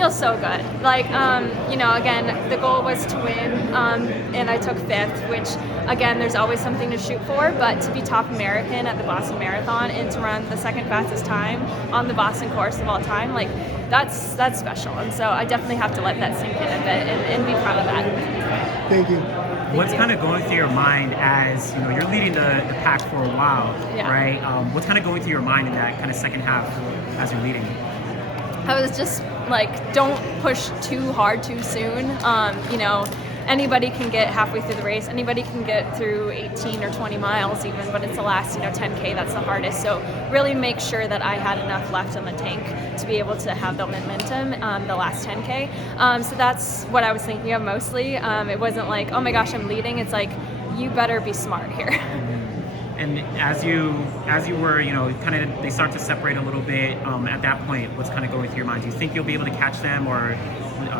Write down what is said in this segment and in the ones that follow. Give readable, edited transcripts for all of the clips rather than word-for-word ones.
feels so good. Like, you know, again, the goal was to win, and I took 5th, which, again, there's always something to shoot for, but to be top American at the Boston Marathon and to run the 2nd fastest time on the Boston course of all time, like, that's special. And so I definitely have to let that sink in a bit and be proud of that. Thank you. What's kind of going through your mind as, you know, you're leading the pack for a while, Yeah. right? What's kind of going through your mind in that kind of second half as you're leading? I was just like, don't push too hard too soon. You know, anybody can get halfway through the race. Anybody can get through 18 or 20 miles even, but it's the last, you know, 10K that's the hardest. So really make sure that I had enough left in the tank to be able to have the momentum the last 10K. So that's what I was thinking of mostly. It wasn't like, oh my gosh, I'm leading. It's like, you better be smart here. And as you were, you know, kind of they start to separate a little bit. At that point, what's kind of going through your mind? Do you think you'll be able to catch them, or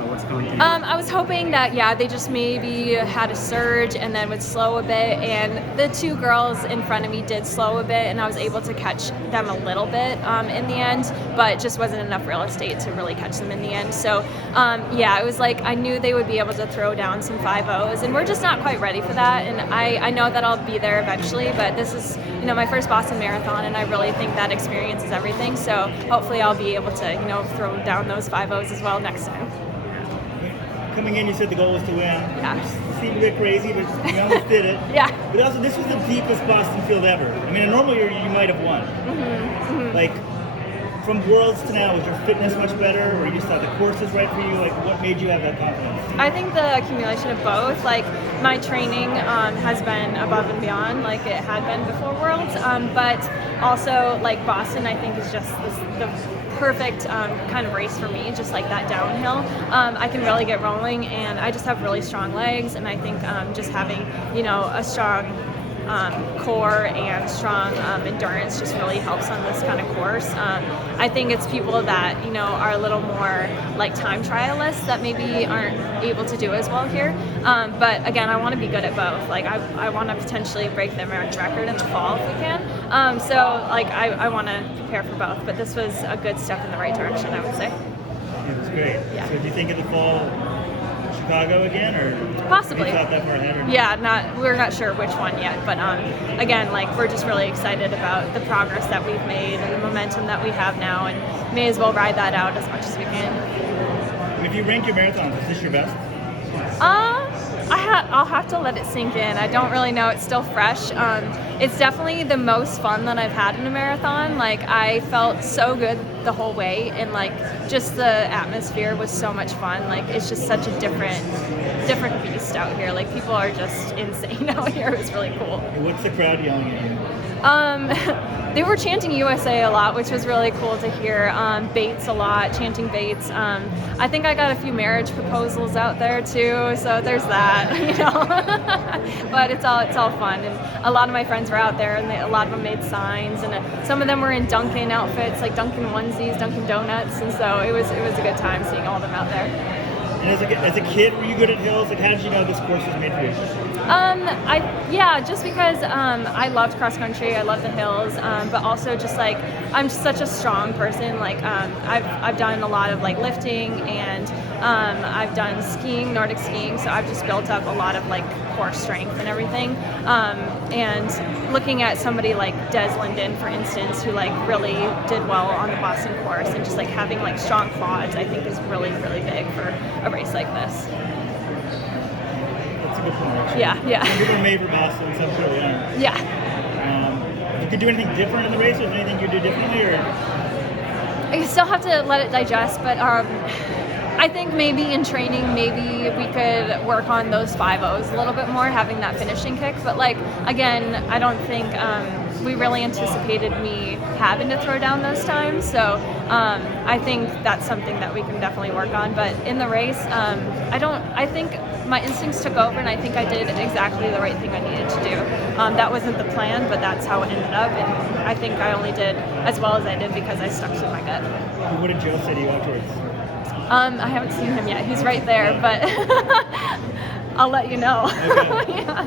what's going through? I was hoping that, yeah, they just maybe had a surge and then would slow a bit. And the 2 girls in front of me did slow a bit, and I was able to catch them a little bit in the end, but just wasn't enough real estate to really catch them in the end. So, yeah, it was like I knew they would be able to throw down some 5.0s, and we're just not quite ready for that. And I know that I'll be there eventually, but this is, you know, my first Boston Marathon, and I really think that experience is everything. So hopefully I'll be able to, you know, throw down those 5.0s as well next time. Coming in, you said the goal was to win. Yeah. It seemed a bit crazy, but you almost did it. Yeah. But also, this was the deepest Boston field ever. I mean, a normal year, you might have won. Like, from Worlds to now, was your fitness much better, or you just thought the course was right for you? Like, what made you have that confidence? I think the accumulation of both. Like, my training has been above and beyond, like it had been before Worlds. But also, like, Boston, I think, is just the perfect kind of race for me, just like that downhill. I can really get rolling, and I just have really strong legs, and I think just having, you know, a strong core and strong endurance just really helps on this kind of course. I think it's people that, you know, are a little more like time trialists that maybe aren't able to do as well here. But again, I want to be good at both. Like, I want to potentially break the American record in the fall if we can. So like I want to prepare for both, but this was a good step in the right direction, I would say. It was great. Yeah. So do you think in the fall, Chicago again, or possibly? you thought that far ahead, or Yeah, we're not sure which one yet, but again, like, we're just really excited about the progress that we've made and the momentum that we have now, and may as well ride that out as much as we can. And if you rank your marathons, is this your best? I'll have to let it sink in. I don't really know. It's still fresh. It's definitely the most fun that I've had in a marathon. Like, I felt so good the whole way, and like just the atmosphere was so much fun. Like, it's just such a different beast out here. Like, people are just insane out here. It was really cool. And what's the crowd yelling at you? They were chanting USA a lot, which was really cool to hear. Bates a lot, chanting Bates. I think I got a few marriage proposals out there too, so there's that, you know. But it's all fun, and a lot of my friends were out there, and a lot of them made signs, and some of them were in Dunkin' outfits, like Dunkin' onesies, Dunkin' Donuts, and so it was a good time seeing all of them out there. And as a kid, were you good at hills? Like, how did you know this course was made for you? Just because I loved cross country, I love the hills, but also just like I'm such a strong person. Like, I've done a lot of like lifting, and I've done skiing, Nordic skiing, so I've just built up a lot of like core strength and everything. And looking at somebody like Des Linden, for instance, who like really did well on the Boston course, and just like having like strong quads, I think is really, really big for a race like this. That's a good point, actually. Yeah. Some people are made for Boston, some really aren't. Yeah. If you could do anything different in the race, or is there anything you'd do differently, or? I still have to let it digest, but I think maybe in training, maybe we could work on those 5.0s a little bit more, having that finishing kick. But like, again, I don't think we really anticipated me having to throw down those times. So I think that's something that we can definitely work on. But in the race, I think my instincts took over, and I think I did exactly the right thing I needed to do. That wasn't the plan, but that's how it ended up. And I think I only did as well as I did because I stuck to my gut. What did Joe say to you afterwards? I haven't seen him yet. He's right there, but I'll let you know. Okay. Yeah.